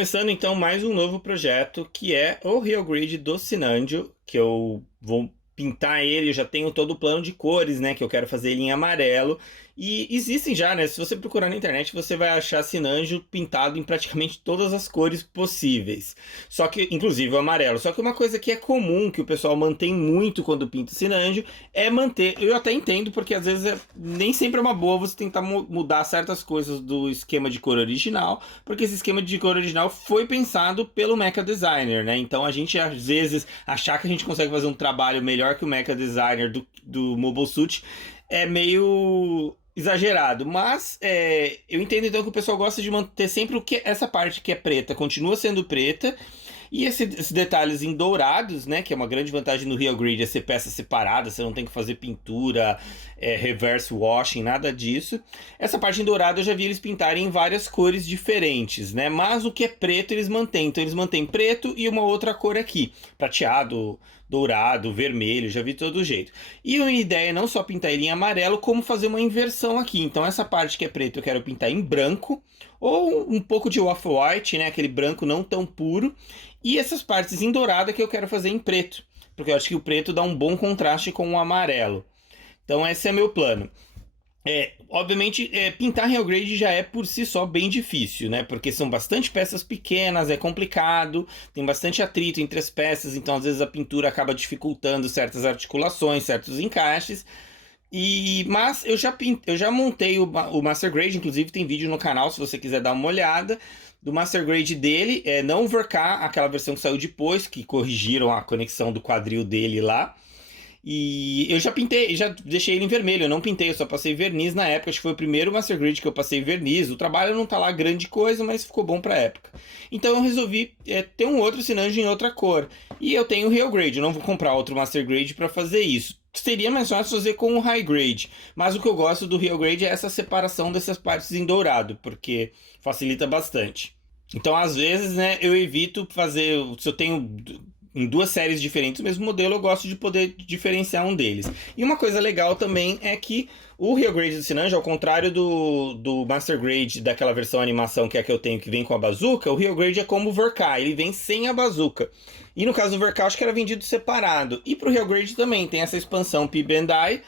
Começando então mais um novo projeto que é o Real Grid do Sinândio, que eu vou pintar ele, eu já tenho todo o plano de cores, né, que eu quero fazer ele em amarelo. E existem já, né, se você procurar na internet, você vai achar Sinândio pintado em praticamente todas as cores possíveis. Só que, inclusive o amarelo. Só que uma coisa que é comum, que o pessoal mantém muito quando pinta Sinândio, é manter, eu até entendo, porque às vezes nem sempre é uma boa você tentar mudar certas coisas do esquema de cor original, porque esse esquema de cor original foi pensado pelo Mecha Designer, né? Então a gente às vezes achar que a gente consegue fazer um trabalho melhor que o Mecha Designer do Mobile Suit é meio exagerado, mas eu entendo então que o pessoal gosta de manter sempre essa parte que é preta continua sendo preta. E esses detalhes em dourados, né, que é uma grande vantagem no Real Grid, é ser peça separada, você não tem que fazer pintura, reverse washing, nada disso. Essa parte em dourado eu já vi eles pintarem em várias cores diferentes, né, mas o que é preto eles mantêm. Então eles mantêm preto e uma outra cor aqui, prateado, dourado, vermelho, já vi de todo jeito. E a ideia é não só pintar ele em amarelo, como fazer uma inversão aqui. Então essa parte que é preto eu quero pintar em branco, ou um pouco de off-white, né, aquele branco não tão puro. E essas partes em dourada que eu quero fazer em preto, porque eu acho que o preto dá um bom contraste com o amarelo. Então esse é meu plano. Obviamente, pintar Real Grade já é por si só bem difícil, né? Porque são bastante peças pequenas, é complicado, tem bastante atrito entre as peças, então às vezes a pintura acaba dificultando certas articulações, certos encaixes. Mas eu já montei o Master Grade, inclusive tem vídeo no canal se você quiser dar uma olhada. Do Master Grade dele, não o Vercar, aquela versão que saiu depois, que corrigiram a conexão do quadril dele lá. E eu já pintei, já deixei ele em vermelho, eu não pintei, eu só passei verniz na época, acho que foi o primeiro Master Grade que eu passei verniz. O trabalho não tá lá grande coisa, mas ficou bom pra época. Então eu resolvi ter um outro Sinândio em outra cor. E eu tenho o Real Grade, eu não vou comprar outro Master Grade pra fazer isso. Seria mais fácil fazer com o High Grade, mas o que eu gosto do Real Grade é essa separação dessas partes em dourado, porque facilita bastante. Então, às vezes, né, eu evito fazer. Se eu tenho em duas séries diferentes o mesmo modelo, eu gosto de poder diferenciar um deles. E uma coisa legal também é que o Real Grade do Sinândio, ao contrário do Master Grade daquela versão animação que é a que eu tenho que vem com a bazuca, o Real Grade é como o Vercar, ele vem sem a bazuca. E no caso do Vercar, acho que era vendido separado. E pro Real Grade também tem essa expansão P-Bandai,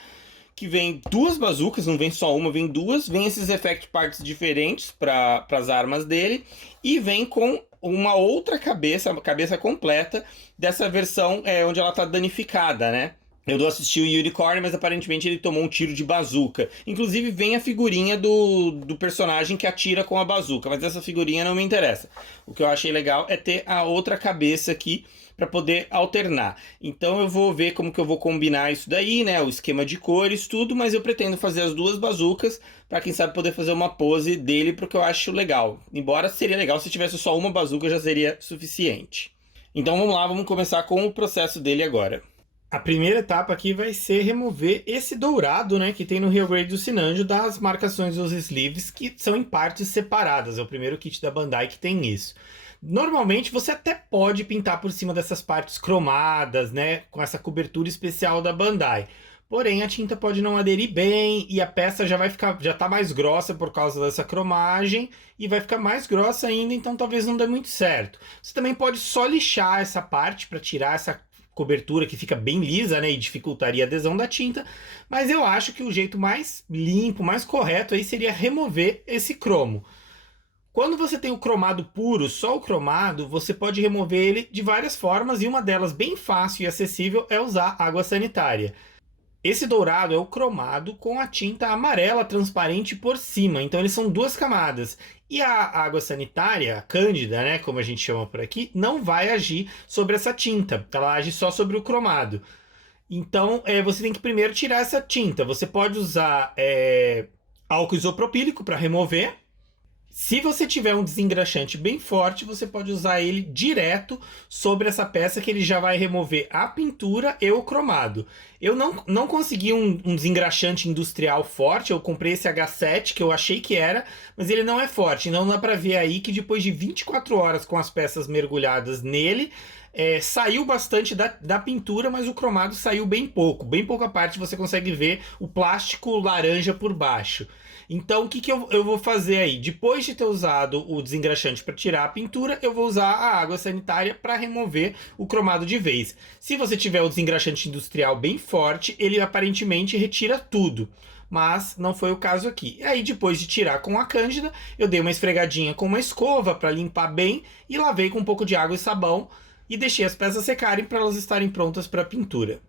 que vem duas bazucas, não vem só uma, vem duas, vem esses effect parts diferentes para as armas dele, e vem com uma outra cabeça, a cabeça completa dessa versão onde ela tá danificada, né? Eu assisti o Unicorn, mas aparentemente ele tomou um tiro de bazuca. Inclusive vem a figurinha do personagem que atira com a bazuca, mas essa figurinha não me interessa. O que eu achei legal é ter a outra cabeça aqui para poder alternar. Então eu vou ver como que eu vou combinar isso daí, né? O esquema de cores, tudo, mas eu pretendo fazer as duas bazucas para quem sabe poder fazer uma pose dele, porque eu acho legal. Embora seria legal se tivesse só uma bazuca já seria suficiente. Então vamos lá, vamos começar com o processo dele agora. A primeira etapa aqui vai ser remover esse dourado, né, que tem no Real Grade do Sinândio das marcações dos sleeves, que são em partes separadas. É o primeiro kit da Bandai que tem isso. Normalmente você até pode pintar por cima dessas partes cromadas, né, com essa cobertura especial da Bandai. Porém, a tinta pode não aderir bem e a peça já tá mais grossa por causa dessa cromagem e vai ficar mais grossa ainda, então talvez não dê muito certo. Você também pode só lixar essa parte para tirar essa cobertura que fica bem lisa, né, e dificultaria a adesão da tinta, mas eu acho que o jeito mais limpo, mais correto aí seria remover esse cromo. Quando você tem o cromado puro, só o cromado, você pode remover ele de várias formas e uma delas bem fácil e acessível é usar água sanitária. Esse dourado é o cromado com a tinta amarela transparente por cima, então eles são duas camadas. E a água sanitária, a cândida, né, como a gente chama por aqui, não vai agir sobre essa tinta, ela age só sobre o cromado. Então você tem que primeiro tirar essa tinta. Você pode usar álcool isopropílico para remover. Se você tiver um desengraxante bem forte, você pode usar ele direto sobre essa peça que ele já vai remover a pintura e o cromado. Eu não consegui um desengraxante industrial forte, eu comprei esse H7 que eu achei que era, mas ele não é forte. Então dá para ver aí que depois de 24 horas com as peças mergulhadas nele, saiu bastante da pintura, mas o cromado saiu bem pouca parte, você consegue ver o plástico laranja por baixo. Então, o que eu vou fazer aí? Depois de ter usado o desengraxante para tirar a pintura, eu vou usar a água sanitária para remover o cromado de vez. Se você tiver o desengraxante industrial bem forte, ele aparentemente retira tudo. Mas não foi o caso aqui. E aí, depois de tirar com a Cândida, eu dei uma esfregadinha com uma escova para limpar bem e lavei com um pouco de água e sabão e deixei as peças secarem para elas estarem prontas para pintura.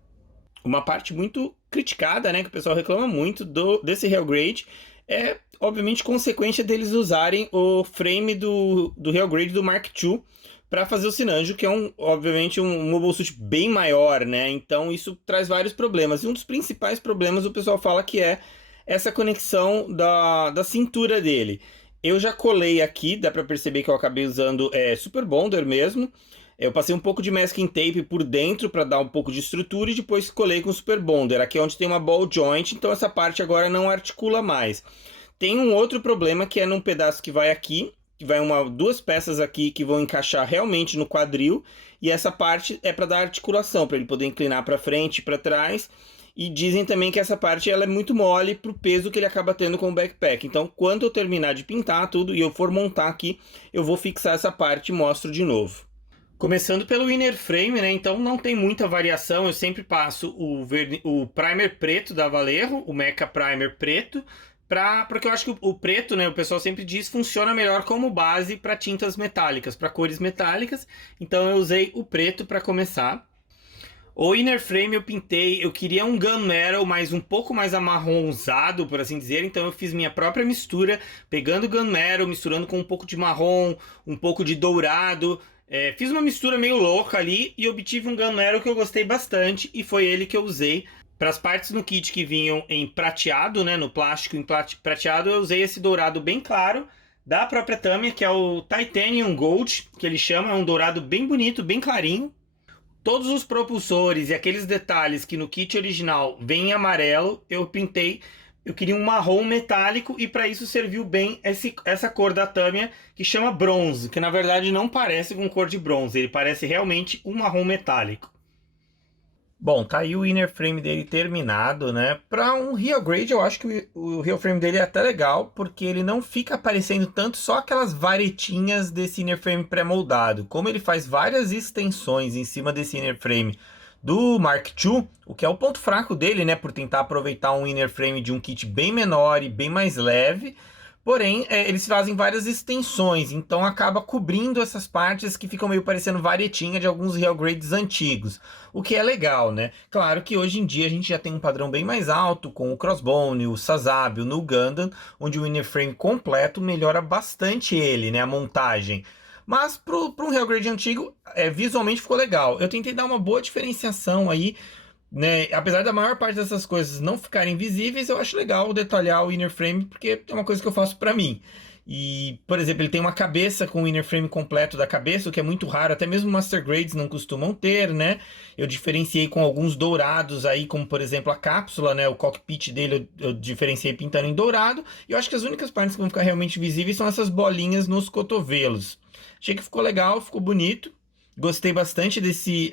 Uma parte muito criticada, né, que o pessoal reclama muito desse Real Grade é, obviamente, consequência deles usarem o frame do Real Grade do Mark II para fazer o Sinanjo, que é, obviamente, um mobile suit bem maior, né? Então isso traz vários problemas. E um dos principais problemas o pessoal fala que é essa conexão da cintura dele. Eu já colei aqui, dá para perceber que eu acabei usando Super Bonder mesmo. Eu passei um pouco de masking tape por dentro para dar um pouco de estrutura e depois colei com Super Bonder. Aqui é onde tem uma ball joint, então essa parte agora não articula mais. Tem um outro problema que é num pedaço que vai aqui, que vai duas peças aqui que vão encaixar realmente no quadril, e essa parte é para dar articulação, para ele poder inclinar para frente e para trás. E dizem também que essa parte ela é muito mole para o peso que ele acaba tendo com o backpack. Então, quando eu terminar de pintar tudo e eu for montar aqui, eu vou fixar essa parte e mostro de novo. Começando pelo inner frame, né? Então não tem muita variação. Eu sempre passo o primer preto da Vallejo, o Mecha Primer preto, porque eu acho que o preto, né? O pessoal sempre diz, funciona melhor como base para tintas metálicas, para cores metálicas. Então eu usei o preto para começar. O inner frame eu queria um gunmetal, mas um pouco mais amarronzado, por assim dizer. Então eu fiz minha própria mistura, pegando gunmetal, misturando com um pouco de marrom, um pouco de dourado. Fiz uma mistura meio louca ali e obtive um gunmetal que eu gostei bastante, e foi ele que eu usei. Para as partes no kit que vinham em prateado, né, no plástico em prateado, eu usei esse dourado bem claro da própria Tamiya, que é o Titanium Gold, que ele chama, é um dourado bem bonito, bem clarinho. Todos os propulsores e aqueles detalhes que no kit original vem em amarelo, eu pintei. Eu queria um marrom metálico e para isso serviu bem essa cor da Tamiya, que chama bronze, que na verdade não parece com cor de bronze, ele parece realmente um marrom metálico. Bom, tá aí o inner frame dele terminado, né? Para um Real Grade, eu acho que o Real Frame dele é até legal, porque ele não fica aparecendo tanto só aquelas varetinhas desse inner frame pré-moldado. Como ele faz várias extensões em cima desse inner frame do Mark II, o que é o ponto fraco dele, né? Por tentar aproveitar um inner frame de um kit bem menor e bem mais leve. Porém, eles fazem várias extensões, então acaba cobrindo essas partes que ficam meio parecendo varetinha de alguns Real Grades antigos, o que é legal, né? Claro que hoje em dia a gente já tem um padrão bem mais alto com o Crossbone, o Sazabi, o New Gundam, onde o inner frame completo melhora bastante ele, né? A montagem. Mas para um Real Grade antigo, visualmente ficou legal. Eu tentei dar uma boa diferenciação aí, né? Apesar da maior parte dessas coisas não ficarem visíveis, eu acho legal detalhar o inner frame, porque é uma coisa que eu faço para mim. E, por exemplo, ele tem uma cabeça com o inner frame completo da cabeça, o que é muito raro, até mesmo Master Grades não costumam ter, né? Eu diferenciei com alguns dourados aí, como por exemplo a cápsula, né? O cockpit dele eu diferenciei pintando em dourado. E eu acho que as únicas partes que vão ficar realmente visíveis são essas bolinhas nos cotovelos. Achei que ficou legal, ficou bonito. Gostei bastante desse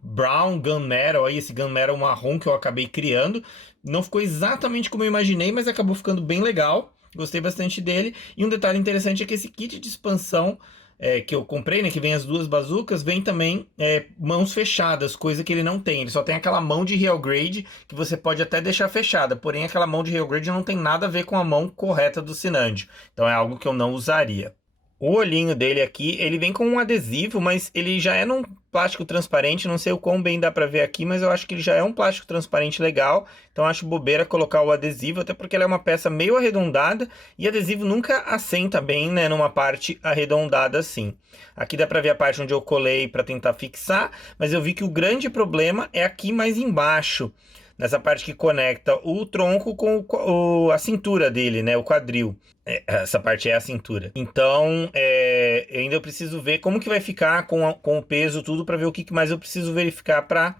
brown gunmetal aí, esse gunmetal marrom que eu acabei criando. Não ficou exatamente como eu imaginei, mas acabou ficando bem legal. Gostei bastante dele. E um detalhe interessante é que esse kit de expansão que eu comprei, né, que vem as duas bazucas, vem também mãos fechadas, coisa que ele não tem. Ele só tem aquela mão de Real Grade que você pode até deixar fechada. Porém, aquela mão de Real Grade não tem nada a ver com a mão correta do Sinanjo. Então é algo que eu não usaria. O olhinho dele aqui, ele vem com um adesivo, mas ele já é num plástico transparente, não sei o quão bem dá pra ver aqui, mas eu acho que ele já é um plástico transparente legal, então acho bobeira colocar o adesivo, até porque ele é uma peça meio arredondada, e adesivo nunca assenta bem, né, numa parte arredondada assim. Aqui dá pra ver a parte onde eu colei pra tentar fixar, mas eu vi que o grande problema é aqui mais embaixo, nessa parte que conecta o tronco com a cintura dele, né, o quadril. Essa parte é a cintura. Então, ainda eu preciso ver como que vai ficar com o peso, tudo, para ver o que mais eu preciso verificar para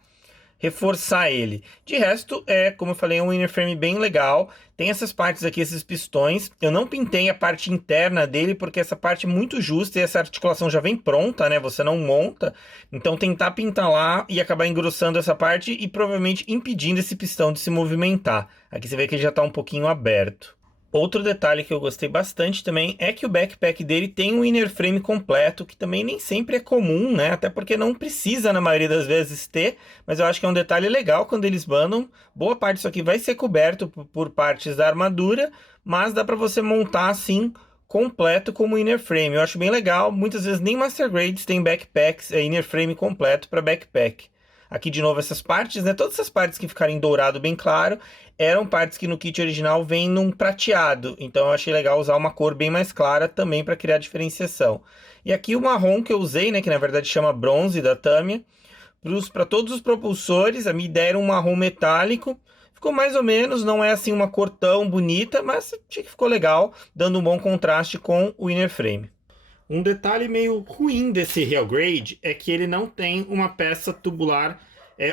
reforçar ele. De resto, como eu falei, é um inner frame bem legal. Tem essas partes aqui, esses pistões. Eu não pintei a parte interna dele, porque essa parte é muito justa e essa articulação já vem pronta, né? Você não monta. Então tentar pintar lá e acabar engrossando essa parte e provavelmente impedindo esse pistão de se movimentar. Aqui você vê que ele já está um pouquinho aberto. Outro detalhe que eu gostei bastante também é que o backpack dele tem um inner frame completo, que também nem sempre é comum, né? Até porque não precisa na maioria das vezes ter, mas eu acho que é um detalhe legal quando eles mandam. Boa parte disso aqui vai ser coberto por partes da armadura, mas dá para você montar assim completo como inner frame. Eu acho bem legal. Muitas vezes nem Master Grades tem backpacks, inner frame completo para backpack. Aqui de novo essas partes, né? Todas essas partes que ficaram em dourado bem claro, eram partes que no kit original vem num prateado. Então eu achei legal usar uma cor bem mais clara também para criar diferenciação. E aqui o marrom que eu usei, né? Que na verdade chama bronze da Tamiya. Para todos os propulsores, a minha ideia era um marrom metálico. Ficou mais ou menos, não é assim uma cor tão bonita, mas achei que ficou legal, dando um bom contraste com o inner frame. Um detalhe meio ruim desse Real Grade é que ele não tem uma peça tubular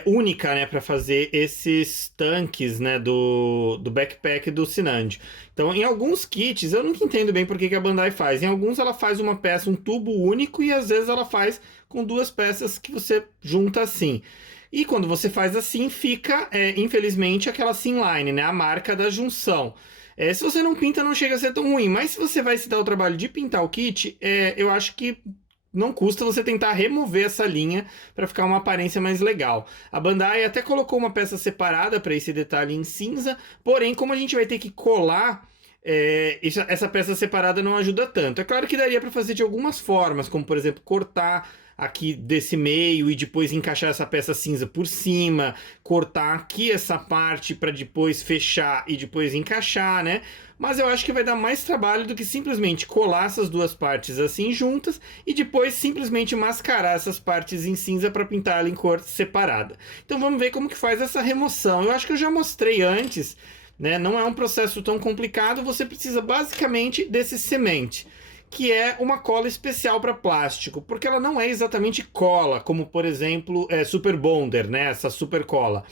única, né, para fazer esses tanques, né, do backpack do Sinand. Então, em alguns kits, eu nunca entendo bem por que a Bandai faz. Em alguns ela faz uma peça, um tubo único, e às vezes ela faz com duas peças que você junta assim. E quando você faz assim, fica, infelizmente, aquela Sinline, né, a marca da junção. Se você não pinta, não chega a ser tão ruim. Mas se você vai se dar o trabalho de pintar o kit, eu acho que não custa você tentar remover essa linha para ficar uma aparência mais legal. A Bandai até colocou uma peça separada para esse detalhe em cinza, porém, como a gente vai ter que colar, essa peça separada não ajuda tanto. É claro que daria para fazer de algumas formas, como por exemplo, cortar aqui desse meio e depois encaixar essa peça cinza por cima, cortar aqui essa parte para depois fechar e depois encaixar, né? Mas eu acho que vai dar mais trabalho do que simplesmente colar essas duas partes assim juntas e depois simplesmente mascarar essas partes em cinza para pintar ela em cor separada. Então vamos ver como que faz essa remoção. Eu acho que eu já mostrei antes, né? Não é um processo tão complicado, você precisa basicamente desse semente, que é uma cola especial para plástico, porque ela não é exatamente cola, como por exemplo Super Bonder, né? Essa super cola.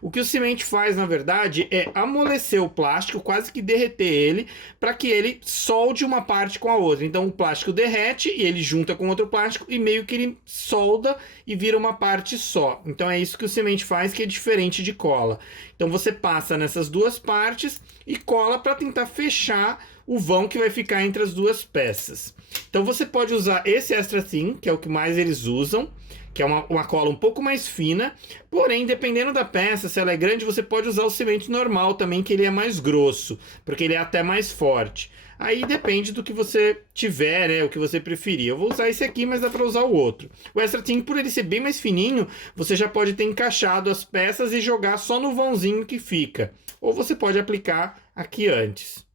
O que o cimento faz, na verdade, é amolecer o plástico, quase que derreter ele, para que ele solde uma parte com a outra. Então o plástico derrete e ele junta com outro plástico e meio que ele solda e vira uma parte só. Então é isso que o cimento faz, que é diferente de cola. Então você passa nessas duas partes e cola para tentar fechar o vão que vai ficar entre as duas peças. Então você pode usar esse Extra Thin, que é o que mais eles usam, que é uma cola um pouco mais fina, porém, dependendo da peça, se ela é grande, você pode usar o cimento normal também, que ele é mais grosso, porque ele é até mais forte. Aí depende do que você tiver, né, o que você preferir. Eu vou usar esse aqui, mas dá para usar o outro. O Extra Thin, por ele ser bem mais fininho, você já pode ter encaixado as peças e jogar só no vãozinho que fica. Ou você pode aplicar aqui antes.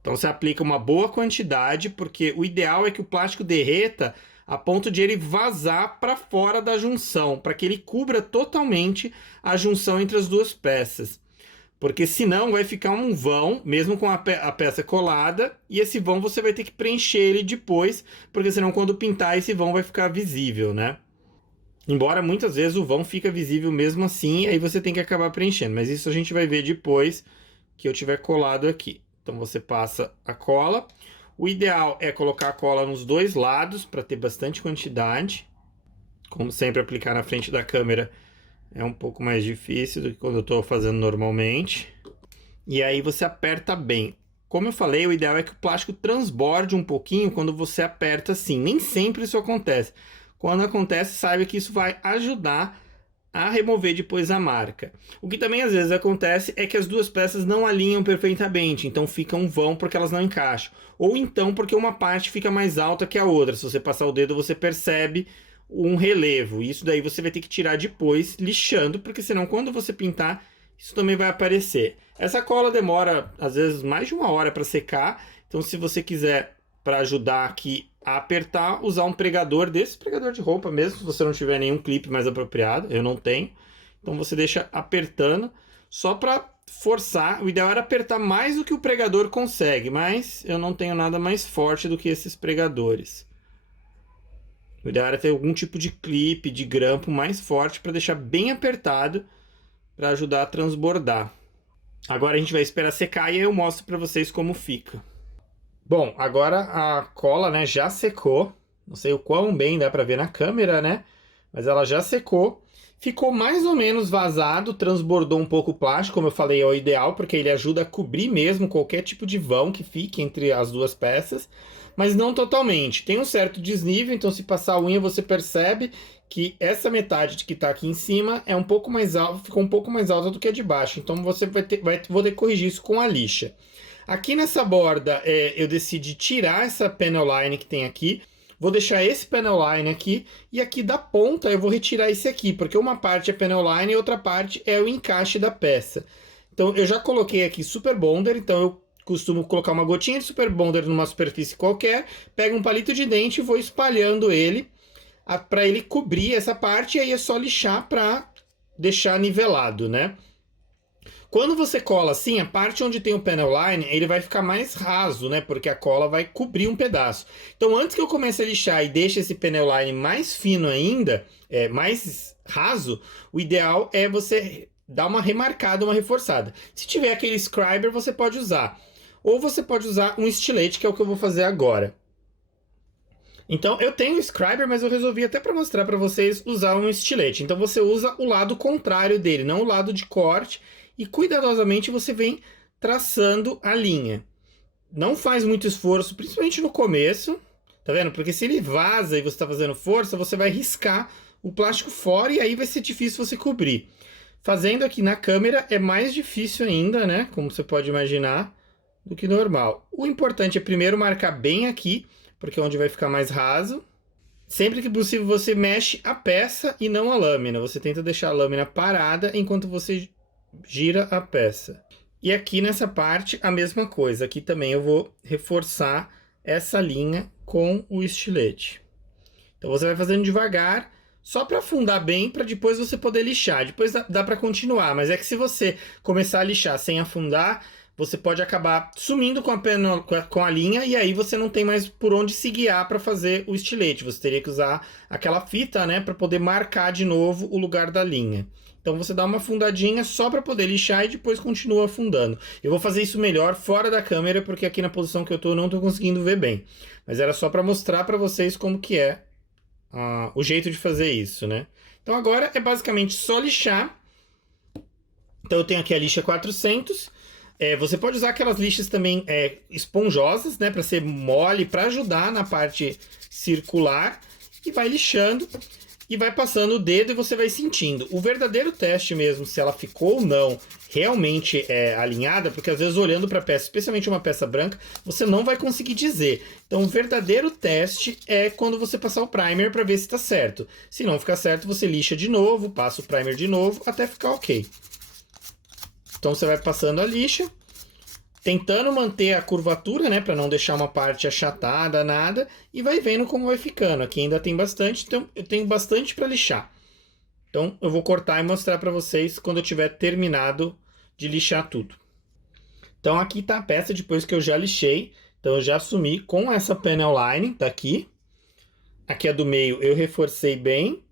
Então você aplica uma boa quantidade, porque o ideal é que o plástico derreta a ponto de ele vazar para fora da junção, para que ele cubra totalmente a junção entre as duas peças. Porque senão vai ficar um vão, mesmo com a peça colada, e esse vão você vai ter que preencher ele depois, porque senão quando pintar esse vão vai ficar visível, né? Embora muitas vezes o vão fica visível mesmo assim, aí você tem que acabar preenchendo, mas isso a gente vai ver depois que eu tiver colado aqui. Então você passa a cola. O ideal é colocar a cola nos dois lados para ter bastante quantidade. Como sempre, aplicar na frente da câmera é um pouco mais difícil do que quando eu estou fazendo normalmente. E aí você aperta bem. Como eu falei, o ideal é que o plástico transborde um pouquinho quando você aperta assim. Nem sempre isso acontece. Quando acontece, saiba que isso vai ajudar a remover depois a marca. O que também às vezes acontece é que as duas peças não alinham perfeitamente, então fica um vão porque elas não encaixam. Ou então porque uma parte fica mais alta que a outra. Se você passar o dedo, você percebe um relevo. Isso daí você vai ter que tirar depois, lixando, porque senão quando você pintar, isso também vai aparecer. Essa cola demora às vezes mais de 1 hora para secar, então se você quiser, para ajudar aqui a apertar, usar um pregador desse, pregador de roupa mesmo, se você não tiver nenhum clipe mais apropriado, eu não tenho. Então você deixa apertando, só para forçar. O ideal era apertar mais do que o pregador consegue, mas eu não tenho nada mais forte do que esses pregadores. O ideal era ter algum tipo de clipe, de grampo mais forte para deixar bem apertado para ajudar a transbordar. Agora a gente vai esperar secar e aí eu mostro para vocês como fica. Bom, agora a cola, né, já secou. Não sei o quão bem dá para ver na câmera, né? Mas ela já secou. Ficou mais ou menos vazado, transbordou um pouco o plástico, como eu falei, é o ideal, porque ele ajuda a cobrir mesmo qualquer tipo de vão que fique entre as duas peças, mas não totalmente. Tem um certo desnível, então se passar a unha você percebe que essa metade que está aqui em cima é um pouco mais alta, ficou um pouco mais alta do que a de baixo. Então você vou ter que corrigir isso com a lixa. Aqui nessa borda eu decidi tirar essa panel line que tem aqui. Vou deixar esse panel line aqui e aqui da ponta eu vou retirar esse aqui, porque uma parte é panel line e outra parte é o encaixe da peça. Então eu já coloquei aqui Super Bonder, então eu costumo colocar uma gotinha de Super Bonder numa superfície qualquer, pego um palito de dente e vou espalhando ele para ele cobrir essa parte e aí é só lixar para deixar nivelado, né? Quando você cola assim, a parte onde tem o panel line, ele vai ficar mais raso, né? Porque a cola vai cobrir um pedaço. Então, antes que eu comece a lixar e deixe esse panel line mais fino ainda, mais raso, o ideal é você dar uma remarcada, uma reforçada. Se tiver aquele scriber, você pode usar. Ou você pode usar um estilete, que é o que eu vou fazer agora. Então, eu tenho o scriber, mas eu resolvi até para mostrar para vocês usar um estilete. Então, você usa o lado contrário dele, não o lado de corte, e cuidadosamente você vem traçando a linha. Não faz muito esforço, principalmente no começo, tá vendo? Porque se ele vaza e você está fazendo força, você vai riscar o plástico fora e aí vai ser difícil você cobrir. Fazendo aqui na câmera é mais difícil ainda, né? Como você pode imaginar, do que normal. O importante é primeiro marcar bem aqui, porque é onde vai ficar mais raso. Sempre que possível você mexe a peça e não a lâmina. Você tenta deixar a lâmina parada enquanto você gira a peça. E aqui nessa parte a mesma coisa. Aqui também eu vou reforçar essa linha com o estilete. Então você vai fazendo devagar, só para afundar bem, para depois você poder lixar. Depois dá para continuar, mas é que se você começar a lixar sem afundar, você pode acabar sumindo com a linha e aí você não tem mais por onde se guiar para fazer o estilete. Você teria que usar aquela fita, né, para poder marcar de novo o lugar da linha. Então você dá uma afundadinha só para poder lixar e depois continua afundando. Eu vou fazer isso melhor fora da câmera, porque aqui na posição que eu tô eu não estou conseguindo ver bem. Mas era só para mostrar para vocês como que é o jeito de fazer isso, né? Então agora é basicamente só lixar. Então eu tenho aqui a lixa 400. Você pode usar aquelas lixas também esponjosas, né? Para ser mole, para ajudar na parte circular. E vai lixando. E vai passando o dedo e você vai sentindo. O verdadeiro teste mesmo, se ela ficou ou não realmente alinhada, porque às vezes olhando para a peça, especialmente uma peça branca, você não vai conseguir dizer. Então o verdadeiro teste é quando você passar o primer para ver se está certo. Se não ficar certo, você lixa de novo, passa o primer de novo, até ficar ok. Então você vai passando a lixa, tentando manter a curvatura, né, para não deixar uma parte achatada, nada, e vai vendo como vai ficando. Aqui ainda tem bastante, então eu tenho bastante para lixar. Então eu vou cortar e mostrar para vocês quando eu tiver terminado de lixar tudo. Então aqui está a peça depois que eu já lixei. Então eu já assumi com essa panel line daqui. Aqui a do meio eu reforcei bem.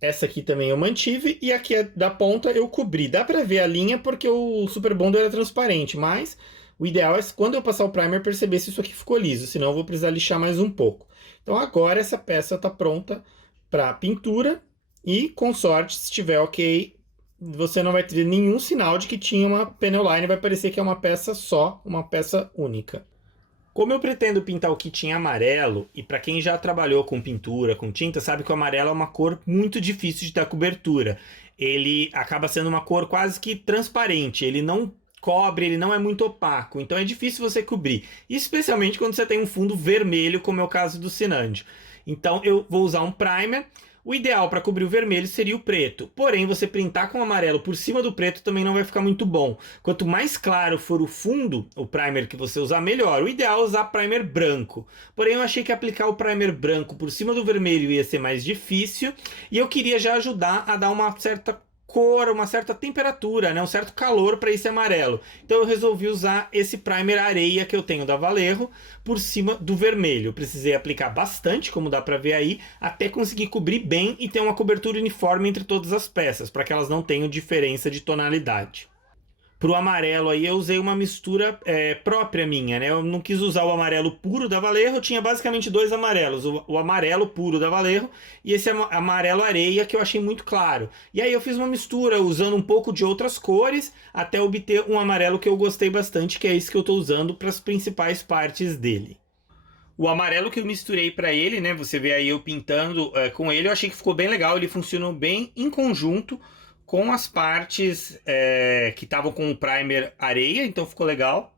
Essa aqui também eu mantive e aqui da ponta eu cobri. Dá para ver a linha porque o Super Bonder era transparente, mas o ideal é quando eu passar o primer perceber se isso aqui ficou liso, senão eu vou precisar lixar mais um pouco. Então agora essa peça está pronta para pintura e com sorte, se estiver ok, você não vai ter nenhum sinal de que tinha uma panel line, vai parecer que é uma peça só, uma peça única. Como eu pretendo pintar o kit em amarelo, e para quem já trabalhou com pintura, com tinta, sabe que o amarelo é uma cor muito difícil de dar cobertura. Ele acaba sendo uma cor quase que transparente, ele não cobre, ele não é muito opaco, então é difícil você cobrir. Especialmente quando você tem um fundo vermelho, como é o caso do Sinândio. Então eu vou usar um primer. O ideal para cobrir o vermelho seria o preto, porém você printar com o amarelo por cima do preto também não vai ficar muito bom. Quanto mais claro for o fundo, o primer que você usar, melhor. O ideal é usar primer branco, porém eu achei que aplicar o primer branco por cima do vermelho ia ser mais difícil e eu queria já ajudar a dar uma certa cor, uma certa temperatura, né? Um certo calor para esse amarelo. Então eu resolvi usar esse primer areia que eu tenho da Vallejo por cima do vermelho. Eu precisei aplicar bastante, como dá para ver aí, até conseguir cobrir bem e ter uma cobertura uniforme entre todas as peças, para que elas não tenham diferença de tonalidade. Pro amarelo aí eu usei uma mistura própria minha, né? Eu não quis usar o amarelo puro da Vallejo, eu tinha basicamente dois amarelos, o amarelo puro da Vallejo e esse amarelo areia que eu achei muito claro. E aí eu fiz uma mistura usando um pouco de outras cores até obter um amarelo que eu gostei bastante, que é esse que eu estou usando para as principais partes dele. O amarelo que eu misturei para ele, né? Você vê aí eu pintando com ele, eu achei que ficou bem legal, ele funcionou bem em conjunto com as partes que estavam com o primer areia, então ficou legal.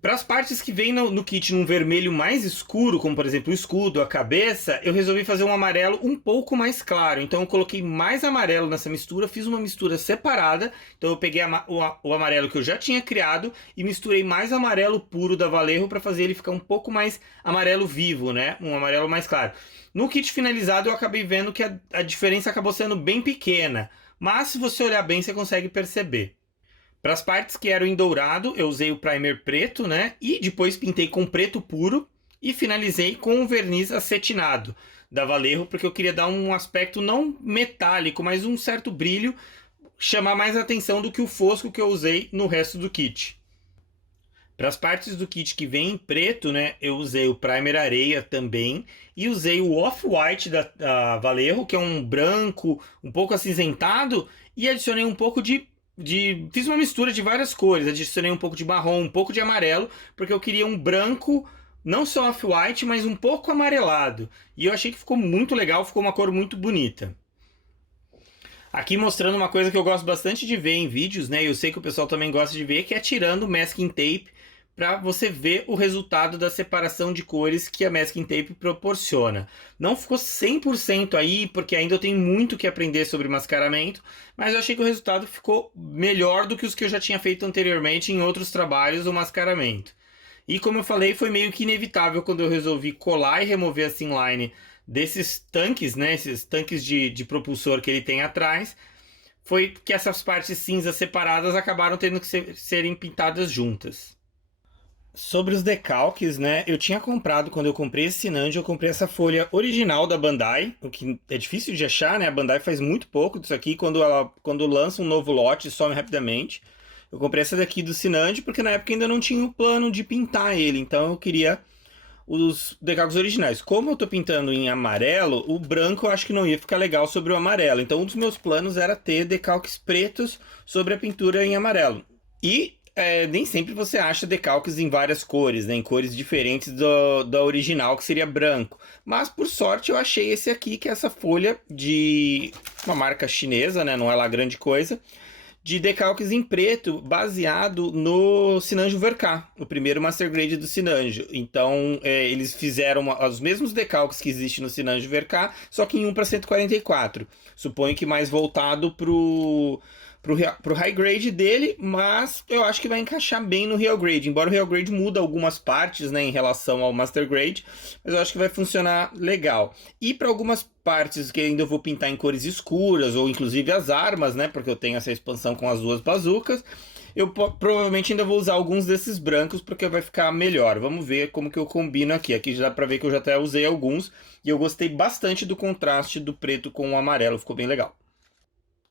Para as partes que vem no kit num vermelho mais escuro, como por exemplo o escudo, a cabeça, eu resolvi fazer um amarelo um pouco mais claro. Então eu coloquei mais amarelo nessa mistura, fiz uma mistura separada. Então eu peguei o amarelo que eu já tinha criado e misturei mais amarelo puro da Vallejo para fazer ele ficar um pouco mais amarelo vivo, né? Um amarelo mais claro. No kit finalizado eu acabei vendo que a diferença acabou sendo bem pequena. Mas se você olhar bem, você consegue perceber. Para as partes que eram em dourado, eu usei o primer preto, né? E depois pintei com preto puro e finalizei com o verniz acetinado da Vallejo, porque eu queria dar um aspecto não metálico, mas um certo brilho, chamar mais atenção do que o fosco que eu usei no resto do kit. Para as partes do kit que vem em preto, né, eu usei o primer areia também e usei o off-white da Vallejo, que é um branco um pouco acinzentado, e adicionei um pouco fiz uma mistura de várias cores, adicionei um pouco de marrom, um pouco de amarelo, porque eu queria um branco não só off-white, mas um pouco amarelado. E eu achei que ficou muito legal, ficou uma cor muito bonita. Aqui mostrando uma coisa que eu gosto bastante de ver em vídeos, né? Eu sei que o pessoal também gosta de ver, que é tirando o masking tape para você ver o resultado da separação de cores que a masking tape proporciona. Não ficou 100% aí, porque ainda eu tenho muito que aprender sobre mascaramento, mas eu achei que o resultado ficou melhor do que os que eu já tinha feito anteriormente em outros trabalhos do mascaramento. E como eu falei, foi meio que inevitável quando eu resolvi colar e remover a Simline desses tanques, né, esses tanques de propulsor que ele tem atrás, foi que essas partes cinzas separadas acabaram tendo que serem pintadas juntas. Sobre os decalques, né? Eu tinha comprado, quando eu comprei esse Sinanjo, eu comprei essa folha original da Bandai, o que é difícil de achar, né? A Bandai faz muito pouco disso aqui, quando lança um novo lote, some rapidamente. Eu comprei essa daqui do Sinanjo, porque na época ainda não tinha o plano de pintar ele, então eu queria os decalques originais. Como eu tô pintando em amarelo, o branco eu acho que não ia ficar legal sobre o amarelo. Então um dos meus planos era ter decalques pretos sobre a pintura em amarelo. E nem sempre você acha decalques em várias cores, né? Em cores diferentes da original, que seria branco. Mas, por sorte, eu achei esse aqui, que é essa folha de uma marca chinesa, né? Não é lá grande coisa, de decalques em preto, baseado no Sinanjo Verca, o primeiro Master Grade do Sinanjo. Então, eles fizeram os mesmos decalques que existem no Sinanjo Verca, só que em 1 para 144. Suponho que mais voltado pro high grade dele, mas eu acho que vai encaixar bem no real grade, embora o real grade muda algumas partes, né, em relação ao master grade, mas eu acho que vai funcionar legal. E para algumas partes que ainda eu vou pintar em cores escuras, ou inclusive as armas, né, porque eu tenho essa expansão com as duas bazucas, eu provavelmente ainda vou usar alguns desses brancos, porque vai ficar melhor. Vamos ver como que eu combino aqui. Aqui já dá pra ver que eu já até usei alguns, e eu gostei bastante do contraste do preto com o amarelo, ficou bem legal.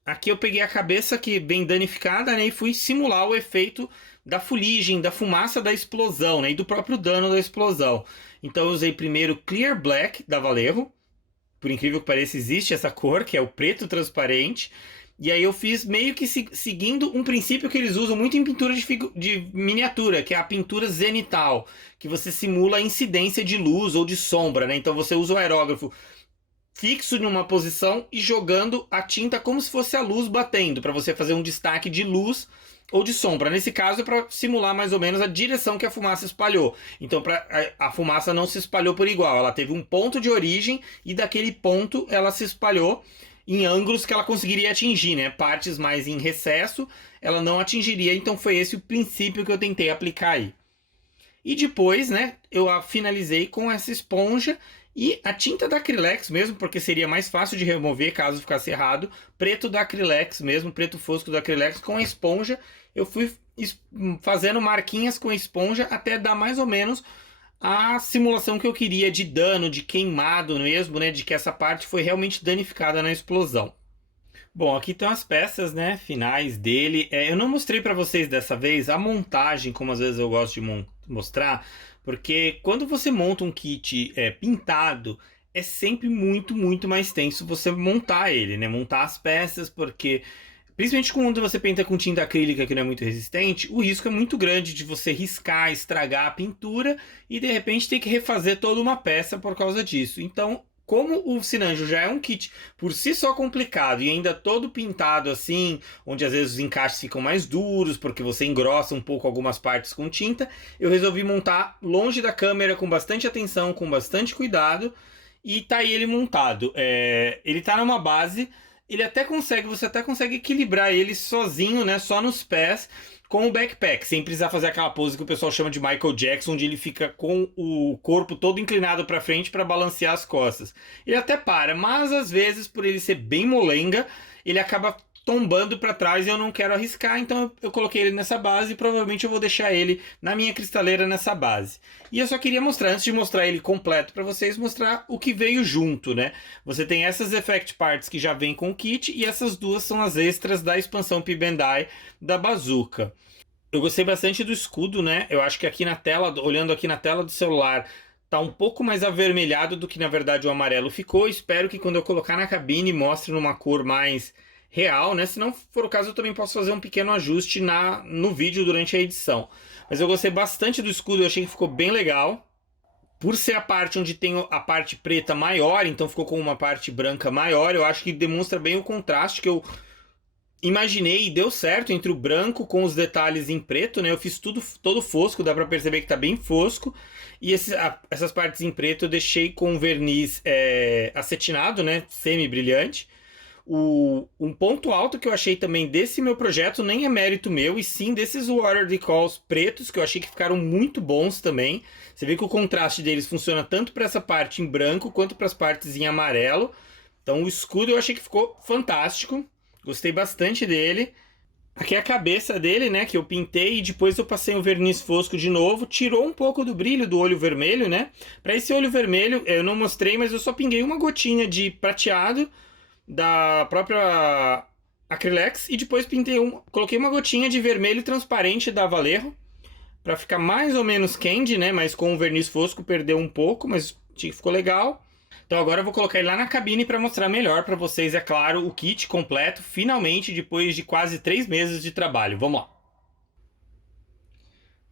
Aqui eu peguei a cabeça que bem danificada, né, e fui simular o efeito da fuligem, da fumaça da explosão, né, e do próprio dano da explosão. Então eu usei primeiro Clear Black da Vallejo, por incrível que pareça existe essa cor, que é o preto transparente, e aí eu fiz meio que seguindo um princípio que eles usam muito em pintura de miniatura, que é a pintura zenital, que você simula a incidência de luz ou de sombra, né, então você usa o aerógrafo fixo numa posição e jogando a tinta como se fosse a luz batendo, para você fazer um destaque de luz ou de sombra. Nesse caso é para simular mais ou menos a direção que a fumaça espalhou. Então a fumaça não se espalhou por igual, ela teve um ponto de origem e daquele ponto ela se espalhou em ângulos que ela conseguiria atingir, né? Partes mais em recesso ela não atingiria, então foi esse o princípio que eu tentei aplicar aí. E depois, né, eu a finalizei com essa esponja E a tinta da Acrylex mesmo, porque seria mais fácil de remover caso ficasse errado, preto da Acrylex mesmo, preto fosco da Acrylex com a esponja. Eu fui fazendo marquinhas com a esponja até dar mais ou menos a simulação que eu queria de dano, de queimado mesmo, né, de que essa parte foi realmente danificada na explosão. Bom, aqui estão as peças, né, finais dele. Eu não mostrei para vocês dessa vez a montagem, como às vezes eu gosto de mostrar, porque quando você monta um kit pintado, é sempre muito, muito mais tenso você montar ele, né, montar as peças, porque principalmente quando você pinta com tinta acrílica que não é muito resistente, o risco é muito grande de você riscar, estragar a pintura e de repente ter que refazer toda uma peça por causa disso. Então, como o Sinanjo já é um kit por si só complicado e ainda todo pintado assim, onde às vezes os encaixes ficam mais duros porque você engrossa um pouco algumas partes com tinta, eu resolvi montar longe da câmera com bastante atenção, com bastante cuidado, e tá aí ele montado. Ele tá numa base, ele até consegue, você até consegue equilibrar ele sozinho, né, só nos pés, com o backpack, sem precisar fazer aquela pose que o pessoal chama de Michael Jackson, onde ele fica com o corpo todo inclinado para frente para balancear as costas. Ele até para, mas às vezes, por ele ser bem molenga, ele acaba tombando para trás e eu não quero arriscar, então eu coloquei ele nessa base e provavelmente eu vou deixar ele na minha cristaleira nessa base. E eu só queria mostrar, antes de mostrar ele completo para vocês, mostrar o que veio junto, né? Você tem essas effect parts que já vem com o kit e essas duas são as extras da expansão P-Bandai da Bazooka. Eu gostei bastante do escudo, né? Eu acho que aqui na tela, olhando aqui na tela do celular, tá um pouco mais avermelhado do que na verdade o amarelo ficou. Espero que quando eu colocar na cabine mostre numa cor mais real, né? Se não for o caso, eu também posso fazer um pequeno ajuste no vídeo durante a edição. Mas eu gostei bastante do escudo, eu achei que ficou bem legal. Por ser a parte onde tem a parte preta maior, então ficou com uma parte branca maior, eu acho que demonstra bem o contraste que eu imaginei e deu certo entre o branco com os detalhes em preto, né? Eu fiz tudo todo fosco, dá pra perceber que tá bem fosco. E essas partes em preto eu deixei com verniz acetinado, né? Semi-brilhante. Um ponto alto que eu achei também desse meu projeto nem é mérito meu, e sim desses water decals pretos, que eu achei que ficaram muito bons também. Você vê que o contraste deles funciona tanto para essa parte em branco quanto para as partes em amarelo. Então o escudo eu achei que ficou fantástico. Gostei bastante dele. Aqui é a cabeça dele, né, que eu pintei e depois eu passei o verniz fosco de novo. Tirou um pouco do brilho do olho vermelho, né? Para esse olho vermelho, eu não mostrei, mas eu só pinguei uma gotinha de prateado da própria Acrylex e depois coloquei uma gotinha de vermelho transparente da Vallejo para ficar mais ou menos candy, né, mas com o verniz fosco perdeu um pouco, mas ficou legal. Então agora eu vou colocar ele lá na cabine para mostrar melhor para vocês, é claro, o kit completo, finalmente, depois de quase 3 meses de trabalho. Vamos lá.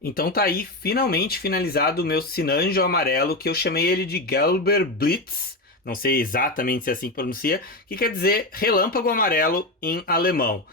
Então tá aí, finalmente finalizado o meu Sinanjo amarelo, que eu chamei ele de Gelber Blitz. Não sei exatamente se é assim que pronuncia, que quer dizer relâmpago amarelo em alemão.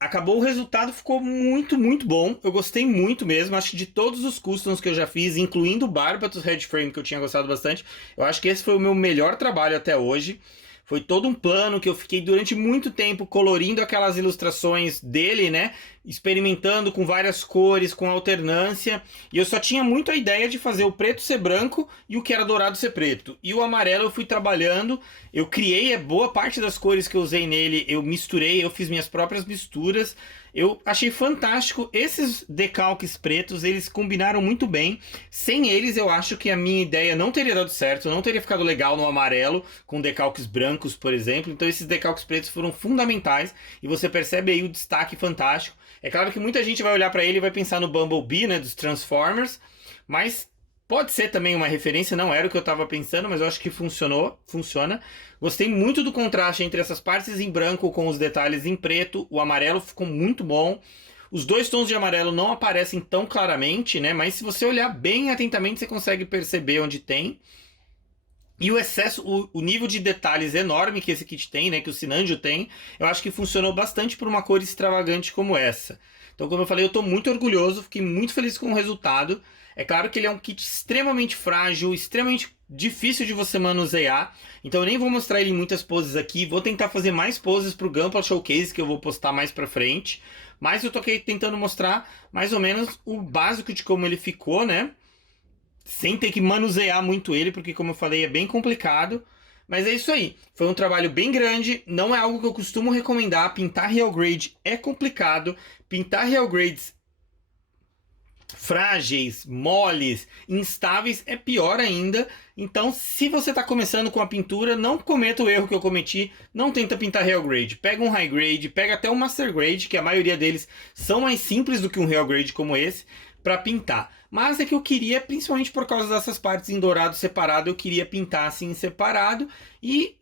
Acabou o resultado, ficou muito, muito bom. Eu gostei muito mesmo. Acho que de todos os customs que eu já fiz, incluindo o Barbatos Red Frame, que eu tinha gostado bastante, eu acho que esse foi o meu melhor trabalho até hoje. Foi todo um plano que eu fiquei durante muito tempo colorindo aquelas ilustrações dele, né? Experimentando com várias cores, com alternância. E eu só tinha muito a ideia de fazer o preto ser branco e o que era dourado ser preto. E o amarelo eu fui trabalhando, eu criei boa parte das cores que eu usei nele, eu misturei, eu fiz minhas próprias misturas. Eu achei fantástico. Esses decalques pretos, eles combinaram muito bem. Sem eles, eu acho que a minha ideia não teria dado certo, não teria ficado legal no amarelo, com decalques brancos, por exemplo. Então esses decalques pretos foram fundamentais e você percebe aí o destaque fantástico. É claro que muita gente vai olhar para ele e vai pensar no Bumblebee, né, dos Transformers, mas pode ser também uma referência, não era o que eu estava pensando, mas eu acho que funciona. Gostei muito do contraste entre essas partes em branco com os detalhes em preto. O amarelo ficou muito bom. Os dois tons de amarelo não aparecem tão claramente, né? Mas se você olhar bem atentamente, você consegue perceber onde tem. E o excesso, o nível de detalhes enorme que esse kit tem, né? Que o Sinanjo tem, eu acho que funcionou bastante por uma cor extravagante como essa. Então, como eu falei, eu estou muito orgulhoso, fiquei muito feliz com o resultado. É claro que ele é um kit extremamente frágil, extremamente difícil de você manusear. Então eu nem vou mostrar ele em muitas poses aqui. Vou tentar fazer mais poses para o Gunpla Showcase, que eu vou postar mais para frente. Mas eu tô aqui tentando mostrar mais ou menos o básico de como ele ficou, né? sem ter que manusear muito ele, porque como eu falei, é bem complicado. Mas é isso aí. Foi um trabalho bem grande, não é algo que eu costumo recomendar. Pintar real grade é complicado. Pintar real grades frágeis, moles, instáveis é pior ainda. Então, se você está começando com a pintura, não cometa o erro que eu cometi. Não tenta pintar real grade. Pega um high grade, pega até um master grade, que a maioria deles são mais simples do que um real grade como esse, para pintar. Mas é que eu queria, principalmente por causa dessas partes em dourado separado, eu queria pintar assim separado, e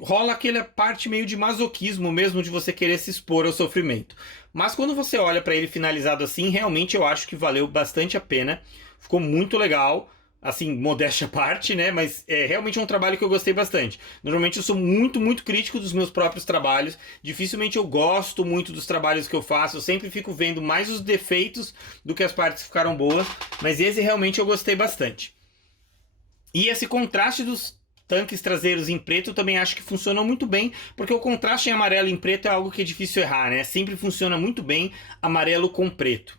rola aquela parte meio de masoquismo mesmo, de você querer se expor ao sofrimento. Mas quando você olha para ele finalizado assim, realmente eu acho que valeu bastante a pena. Ficou muito legal. Assim, modéstia à parte, né? Mas é realmente um trabalho que eu gostei bastante. Normalmente eu sou muito, muito crítico dos meus próprios trabalhos. Dificilmente eu gosto muito dos trabalhos que eu faço. Eu sempre fico vendo mais os defeitos do que as partes que ficaram boas. Mas esse realmente eu gostei bastante. E esse contraste dos tanques traseiros em preto eu também acho que funcionou muito bem, porque o contraste em amarelo e em preto é algo que é difícil errar, né? Sempre funciona muito bem amarelo com preto.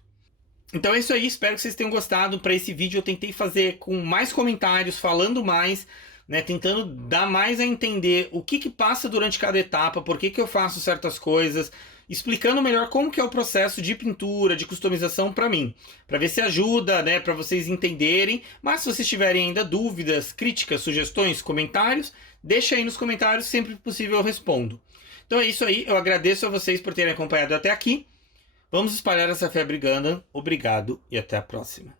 Então é isso aí, espero que vocês tenham gostado. Para esse vídeo eu tentei fazer com mais comentários, falando mais, né, tentando dar mais a entender o que passa durante cada etapa, por que eu faço certas coisas, explicando melhor como que é o processo de pintura, de customização para mim, para ver se ajuda, né, para vocês entenderem. Mas se vocês tiverem ainda dúvidas, críticas, sugestões, comentários, deixa aí nos comentários, sempre que possível eu respondo. Então é isso aí, eu agradeço a vocês por terem acompanhado até aqui. Vamos espalhar essa febre Gundam. Obrigado e até a próxima.